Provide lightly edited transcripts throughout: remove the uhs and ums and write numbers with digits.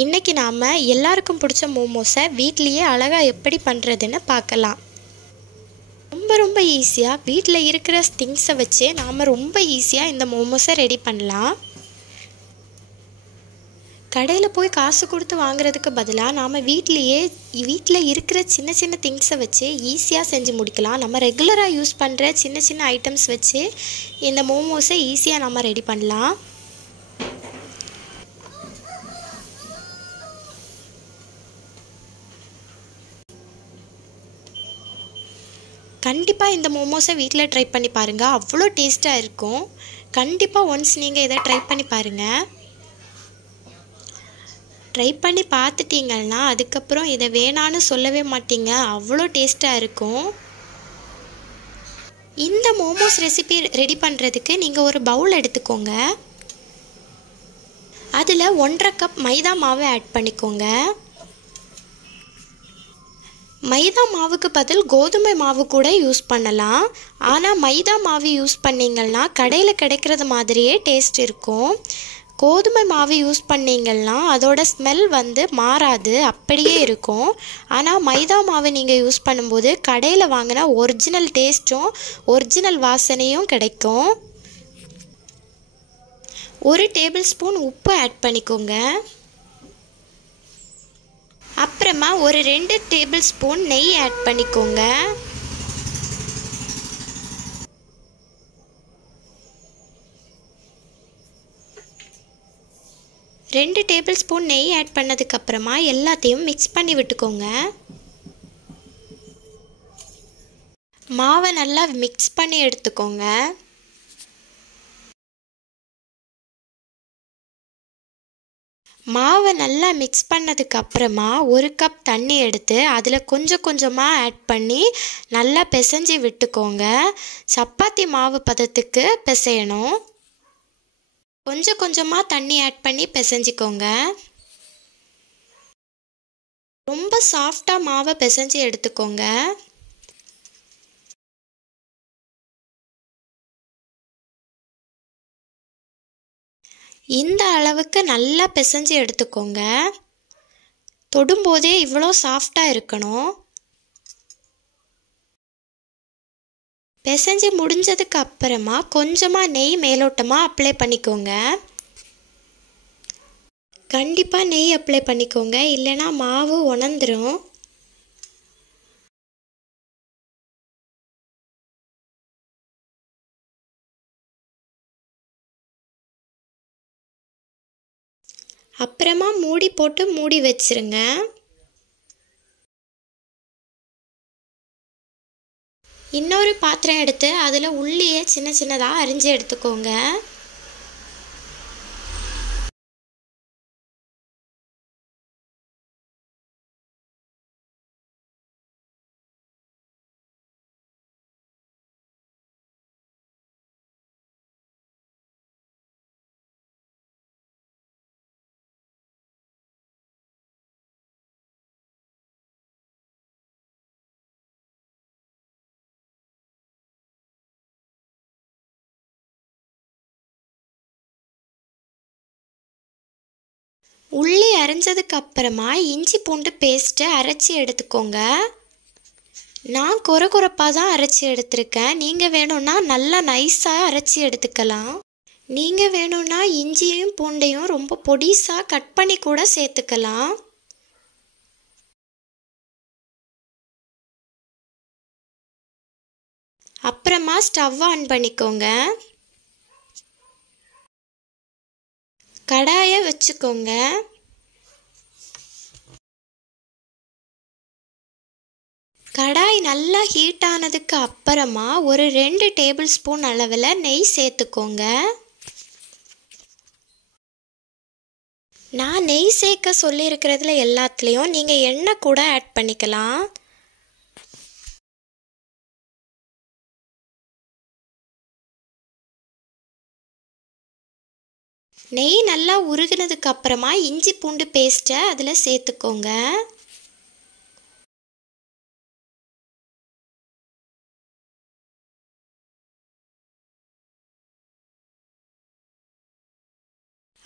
இன்னைக்கு நாம் எல்லாருக்கும் பிடிச்ச மோமோஸை வீட்லேயே அழகாக எப்படி பண்ணுறதுன்னு பார்க்கலாம். ரொம்ப ஈஸியாக வீட்டில் இருக்கிற திங்ஸை வச்சு நாம் ரொம்ப ஈஸியாக இந்த மோமோஸை ரெடி பண்ணலாம். கடையில் போய் காசு கொடுத்து வாங்குறதுக்கு பதிலாக நாம் வீட்டில் இருக்கிற சின்ன சின்ன திங்ஸை வச்சு ஈஸியாக செஞ்சு முடிக்கலாம். நம்ம ரெகுலராக யூஸ் பண்ணுற சின்ன சின்ன ஐட்டம்ஸ் வச்சு இந்த மோமோஸை ஈஸியாக நம்ம ரெடி பண்ணலாம். கண்டிப்பாக இந்த மோமோஸை வீட்டில் ட்ரை பண்ணி பாருங்கள், அவ்வளோ டேஸ்ட்டாக இருக்கும். கண்டிப்பாக ஒன்ஸ் நீங்கள் இதை ட்ரை பண்ணி பாருங்கள். ட்ரை பண்ணி பார்த்துட்டிங்கன்னா அதுக்கப்புறம் இதை வேணான்னு சொல்லவே மாட்டீங்க, அவ்வளோ டேஸ்ட்டாக இருக்கும். இந்த மோமோஸ் ரெசிபி ரெடி பண்ணுறதுக்கு நீங்கள் ஒரு பவுல் எடுத்துக்கோங்க. அதில் 1.5 கப் மைதா மாவை ஆட் பண்ணிக்கோங்க. மைதா மாவுக்கு பதில் கோதுமை மாவு கூட யூஸ் பண்ணலாம். ஆனால் மைதா மாவு யூஸ் பண்ணிங்கன்னா கடையில் கிடைக்கிறது மாதிரியே டேஸ்ட் இருக்கும். கோதுமை மாவு யூஸ் பண்ணிங்கன்னா அதோட ஸ்மெல் மாறாது, அப்படியே இருக்கும். ஆனால் மைதா மாவு நீங்கள் யூஸ் பண்ணும்போது கடையில் வாங்கின ஒரிஜினல் டேஸ்ட்டும் ஒரிஜினல் வாசனையும் கிடைக்கும். 1 டேபிள் ஸ்பூன் உப்பு ஆட் பண்ணிக்கோங்க. அப்புறமா ஒரு 2 டேபிள் ஸ்பூன் நெய் ஆட் பண்ணிக்கோங்க. ரெண்டு டேபிள் ஸ்பூன் நெய் ஆட் பண்ணதுக்கப்புறமா எல்லாத்தையும் மிக்ஸ் பண்ணி விட்டுக்கோங்க. மாவை நல்லா மிக்ஸ் பண்ணி எடுத்துக்கோங்க. மாவை நல்லா மிக்ஸ் பண்ணதுக்கு அப்புறமா 1 கப் தண்ணி எடுத்து அதில் கொஞ்சமாக ஆட் பண்ணி நல்லா பிசைஞ்சு விட்டுக்கோங்க. சப்பாத்தி மாவு பதத்துக்கு பிசையணும். கொஞ்சமாக தண்ணி ஆட் பண்ணி பிசைஞ்சிக்கோங்க. ரொம்ப சாஃப்டாக மாவை பிசைஞ்சு எடுத்துக்கோங்க. இந்த அளவுக்கு நல்லா பிசைஞ்சு எடுத்துக்கோங்க. தொடும்போதே இவ்வளோ சாஃப்டாக இருக்கணும். பிசைஞ்சு முடிஞ்சதுக்கு அப்புறமா கொஞ்சமாக நெய் மேலோட்டமாக அப்ளை பண்ணிக்கோங்க. கண்டிப்பாக நெய் அப்ளை பண்ணிக்கோங்க, இல்லைன்னா மாவு உணர்ந்துடும். அப்புறமா மூடி போட்டு மூடி வச்சிருங்க. இன்னொரு பாத்திரம் எடுத்து அதில் உள்ளியே சின்னதாக அரிஞ்சு எடுத்துக்கோங்க. உள்ளி அரைஞ்சதுக்கு அப்புறமா இஞ்சி பூண்டு பேஸ்ட்டை அரைச்சி எடுத்துக்கோங்க. நான் கொரப்பாக தான் அரைச்சி எடுத்திருக்கேன். நீங்கள் வேணும்னா நல்லா நைஸாக அரைச்சி எடுத்துக்கலாம். நீங்கள் வேணும்னா இஞ்சியும் பூண்டையும் ரொம்ப பொடிசாக கட் பண்ணி கூட சேர்த்துக்கலாம். அப்புறமா ஸ்டவ் ஆன் பண்ணிக்கோங்க. கடாயை வச்சுக்கோங்க. கடாய் நல்லா ஹீட் ஆனதுக்கு அப்புறமா ஒரு 2 டேபிள் ஸ்பூன் அளவில் நெய் சேர்த்துக்கோங்க. நான் நெய் சேர்க்க சொல்லியிருக்கிறதுல எல்லாத்துலேயும் நீங்கள் எண்ணெய் கூட ஆட் பண்ணிக்கலாம். நெய் நல்லா உருகினதுக்கு அப்புறமா இஞ்சி பூண்டு பேஸ்ட்டை அதில் சேர்த்துக்கோங்க.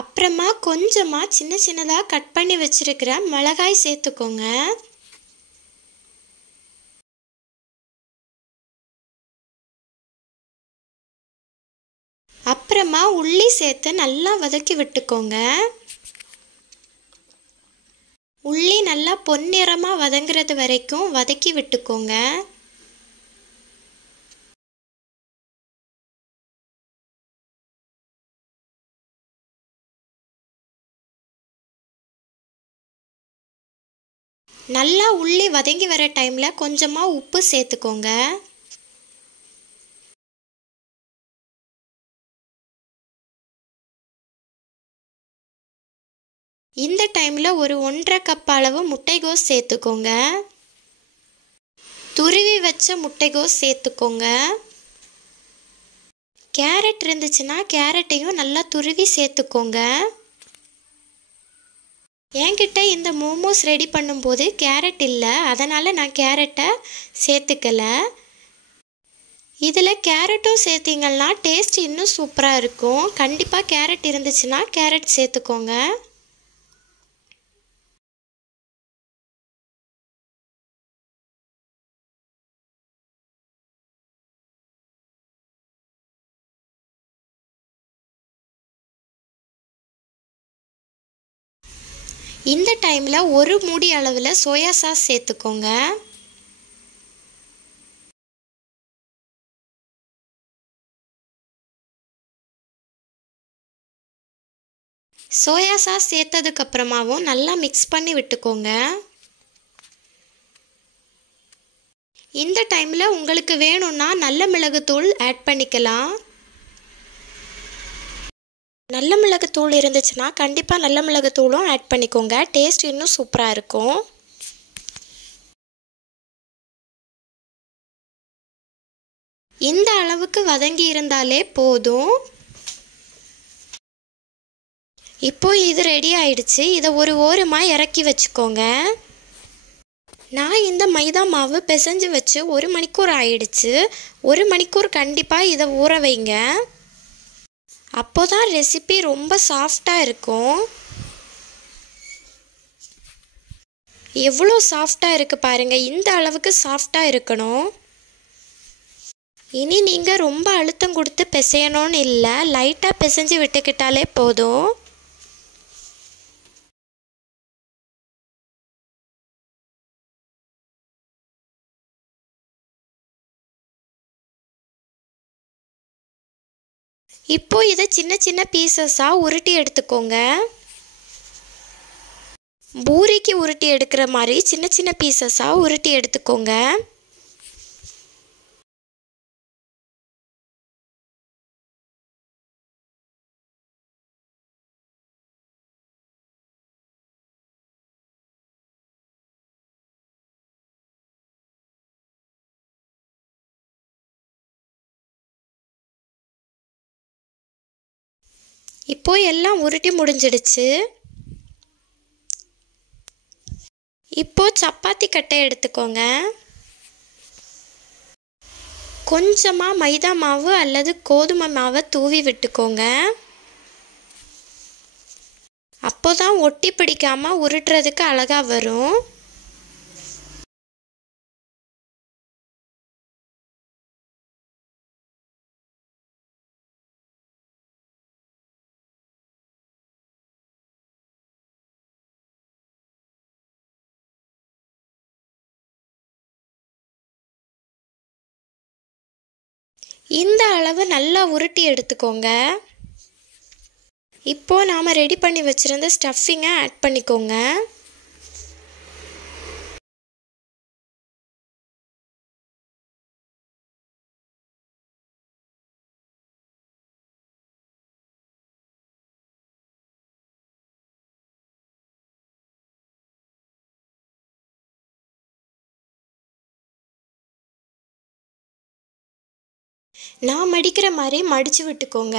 அப்புறமா கொஞ்சமாக சின்ன சின்னதாக கட் பண்ணி வச்சுருக்கிற மிளகாய் சேர்த்துக்கோங்க. அப்புறமா உள்ளி சேர்த்து நல்லா வதக்கி விட்டுக்கோங்க. உள்ளி நல்லா பொன்னிறமாக வதங்குறது வரைக்கும் வதக்கி விட்டுக்கோங்க. நல்லா உள்ளி வதங்கி வர டைமில் கொஞ்சமாக உப்பு சேர்த்துக்கோங்க. இந்த டைமில் ஒரு 1.5 கப் அளவு முட்டைகோஸ் சேர்த்துக்கோங்க. துருவி வச்ச முட்டைகோஸ் சேர்த்துக்கோங்க. கேரட் இருந்துச்சுன்னா கேரட்டையும் நல்லா துருவி சேர்த்துக்கோங்க. என்கிட்ட இந்த மோமோஸ் ரெடி பண்ணும்போது கேரட் இல்லை, அதனால் நான் கேரட்டை சேர்த்துக்கலை. இதில் கேரட்டும் சேர்த்திங்கன்னா டேஸ்ட் இன்னும் சூப்பராக இருக்கும். கண்டிப்பாக கேரட் இருந்துச்சுன்னா கேரட் சேர்த்துக்கோங்க. இந்த டைமில் ஒரு மூடி அளவில் சோயா சாஸ் சேர்த்துக்கோங்க. சோயா சாஸ் சேர்த்ததுக்கப்புறமாவும் நல்லா மிக்ஸ் பண்ணி விட்டுக்கோங்க. இந்த டைமில் உங்களுக்கு வேணும்னா நல்ல மிளகுத்தூள் ஆட் பண்ணிக்கலாம். நல்ல மிளகுத்தூள் இருந்துச்சுன்னா கண்டிப்பாக நல்ல மிளகுத்தூளும் ஆட் பண்ணிக்கோங்க. டேஸ்ட் இன்னும் சூப்பராக இருக்கும். இந்த அளவுக்கு வதங்கி இருந்தாலே போதும். இப்போ இது ரெடி ஆயிடுச்சு. இதை ஒரு ஓரமாக இறக்கி வச்சுக்கோங்க. நான் இந்த மைதா மாவு பிசைஞ்சு வச்சு 1 மணிக்கூர் ஆயிடுச்சு. 1 மணிக்கூர் கண்டிப்பாக இதை ஊற வைங்க. அப்போ தான் ரெசிபி ரொம்ப சாஃப்டாக இருக்கும். எவ்வளோ சாஃப்டாக இருக்குது பாருங்கள். இந்த அளவுக்கு சாஃப்டாக இருக்கணும். இனி நீங்கள் ரொம்ப அழுத்தம் கொடுத்து பிசையணும்னு இல்லை, லைட்டாக பிசைஞ்சு விட்டுக்கிட்டாலே போதும். இப்போ இதை சின்ன சின்ன பீசஸாக உருட்டி எடுத்துக்கோங்க. பூரிக்கு உருட்டி எடுக்கிற மாதிரி சின்ன சின்ன பீசஸாக உருட்டி எடுத்துக்கோங்க. இப்போ எல்லாம் உருட்டி முடிஞ்சிடுச்சு. இப்போ சப்பாத்தி கட்டை எடுத்துக்கோங்க. கொஞ்சமாக மைதா மாவு அல்லது கோதுமை மாவை தூவி விட்டுக்கோங்க. அப்போ தான் ஒட்டி பிடிக்காமல் உருட்டுறதுக்கு அழகாக வரும். இந்த அளவு நல்லா உருட்டி எடுத்துக்கோங்க. இப்போ நாம் ரெடி பண்ணி வச்சுருந்த ஸ்டஃபிங்கை ஆட் பண்ணிக்கோங்க. நான் மடிக்கிற மாதிரி மடித்து விட்டுக்கோங்க.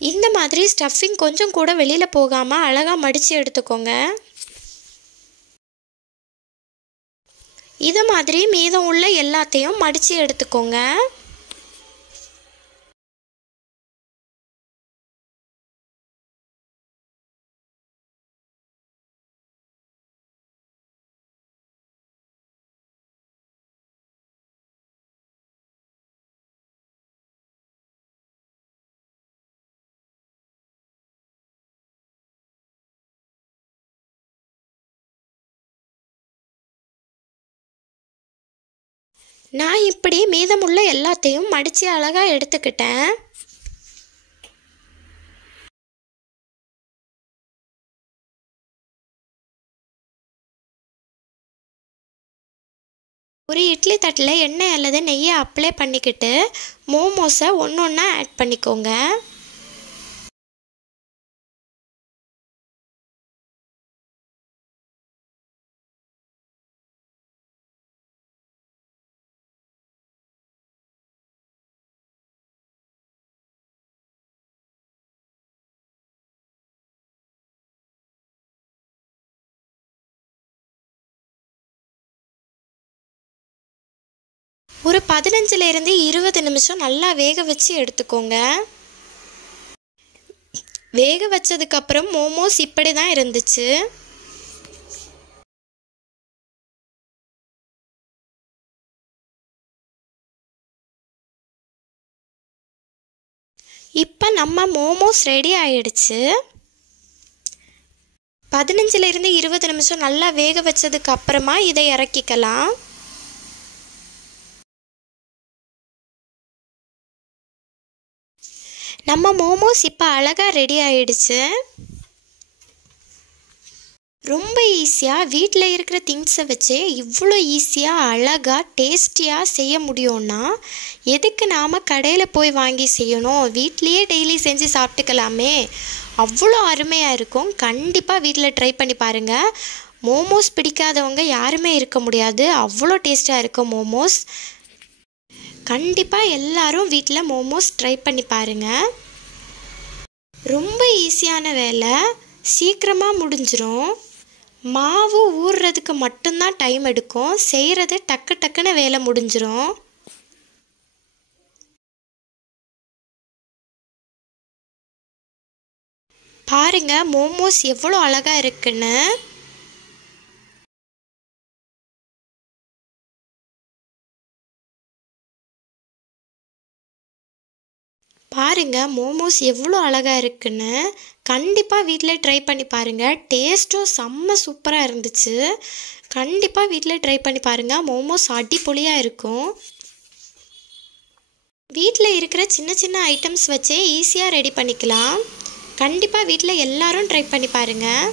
இந்த மாதிரி ஸ்டஃபிங் கொஞ்சம் கூட வெளியில் போகாமல் அழகாக மடித்து எடுத்துக்கோங்க. இதை மாதிரி மீதம் உள்ள எல்லாத்தையும் மடித்து எடுத்துக்கோங்க. நான் இப்படி மீதமுள்ள எல்லாத்தையும் மடித்து அழகாக எடுத்துக்கிட்டேன். ஒரு இட்லி தட்டில் எண்ணெய் அல்லது நெய்யை அப்ளை பண்ணிக்கிட்டு மோமோஸை ஒன்று ஒன்றா ஆட் பண்ணிக்கோங்க. ஒரு 15லேருந்து 20 நிமிஷம் நல்லா வேக வச்சு எடுத்துக்கோங்க. வேக வச்சதுக்கப்புறம் மோமோஸ் இப்படி தான் இருந்துச்சு. இப்போ நம்ம மோமோஸ் ரெடி ஆயிடுச்சு. 15லேருந்து 20 நிமிஷம் நல்லா வேக வச்சதுக்கு அப்புறமா இதை இறக்கிக்கலாம். நம்ம மோமோஸ் இப்போ அழகாக ரெடி ஆயிடுச்சு. ரொம்ப ஈஸியாக வீட்டில் இருக்கிற திங்ஸை வச்சு இவ்வளோ ஈஸியாக அழகாக டேஸ்டியாக செய்ய முடியும்னா எதுக்கு நாம் கடையில் போய் வாங்கி செய்யணும்? வீட்லேயே டெய்லி செஞ்சு சாப்பிட்டுக்கலாமே, அவ்வளோ அருமையாக இருக்கும். கண்டிப்பாக வீட்டில் ட்ரை பண்ணி பாருங்கள். மோமோஸ் பிடிக்காதவங்க யாருமே இருக்க முடியாது, அவ்வளோ டேஸ்ட்டாக இருக்கும் மோமோஸ். கண்டிப்பாக எல்லாரும் வீட்டில் மோமோஸ் ட்ரை பண்ணி பாருங்கள். ரொம்ப ஈஸியான வேலை, சீக்கிரமாக முடிஞ்சிரும். மாவு ஊறுறதுக்கு மட்டும்தான் டைம் எடுக்கும், செய்கிறது டக்கு டக்குன்னு வேலை முடிஞ்சிரும். பாருங்க மோமோஸ் எவ்வளோ அழகாக இருக்குன்னு. பாருங்க மோமோஸ் எவ்வளோ அழகாக இருக்குன்னு. கண்டிப்பாக வீட்டில் ட்ரை பண்ணி பாருங்கள். டேஸ்ட்டும் செம்ம சூப்பராக இருந்துச்சு. கண்டிப்பாக வீட்டில் ட்ரை பண்ணி பாருங்கள். மோமோஸ் அடிப்பொலியாக இருக்கும். வீட்டில் இருக்கிற சின்ன சின்ன ஐட்டம்ஸ் வச்சே ஈஸியாக ரெடி பண்ணிக்கலாம். கண்டிப்பாக வீட்டில் எல்லாரும் ட்ரை பண்ணி பாருங்கள்.